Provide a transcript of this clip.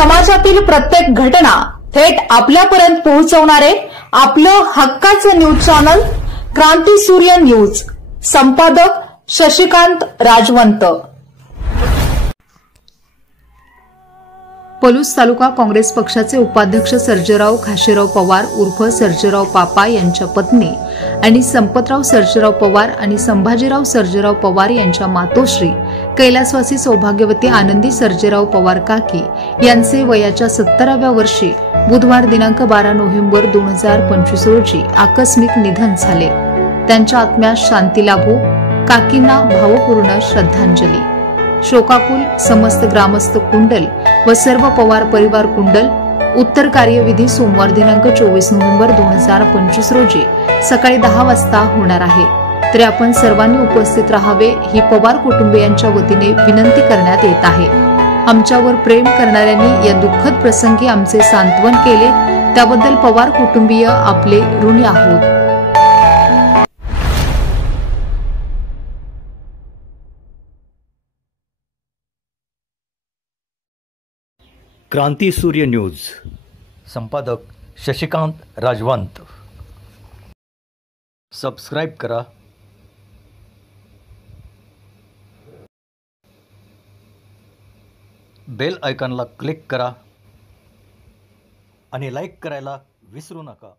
समाजातील प्रत्येक घटना थेट आपल्यापर्यंत पोहोचवणारे आपलं हक्काचं न्यूज चॅनल क्रांती सूर्य न्यूज। संपादक शशिकांत राजवंत। पलूस तालुका काँग्रेस पक्षाचे उपाध्यक्ष सर्जेराव खाशेराव पवार उर्फ सर्जेराव पापा यांच्या पत्नी आणि संपतराव सर्जेराव पवार आणि संभाजीराव सर्जेराव पवार यांच्या मातोश्री कैलासवासी सौभाग्यवती आनंदी सर्जेराव पवार काकी यांचे वयाच्या 70व्या वर्षी बुधवार दिनांक 12 नोव्हेंबर 2025 रोजी आकस्मिक निधन झाले। त्यांच्या आत्म्यास शांती लाभो। काकींना भावपूर्ण श्रद्धांजली। शोकाकुल समस्त ग्रामस्थ कुंडल व सर्व पवार परिवार कुंडल। उत्तर कार्यविधी सोमवार दिनांक 24 नोव्हेंबर 2025 रोजी सकाळी 10 वाजता होणार आहे। तरी आपण सर्वांनी उपस्थित राहावे ही पवार कुटुंबियांच्या वतीने विनंती करण्यात येत आहे। आमच्यावर प्रेम करणाऱ्यांनी या दुःखद प्रसंगी आमचे सांत्वन केले त्याबद्दल पवार कुटुंबीय आपले ऋणी आहोत। क्रांती सूर्य न्यूज। संपादक शशिकांत राजवंत। सबस्क्राइब करा, बेल आयकॉनला क्लिक करा आणि लाईक करायला विसरू नका।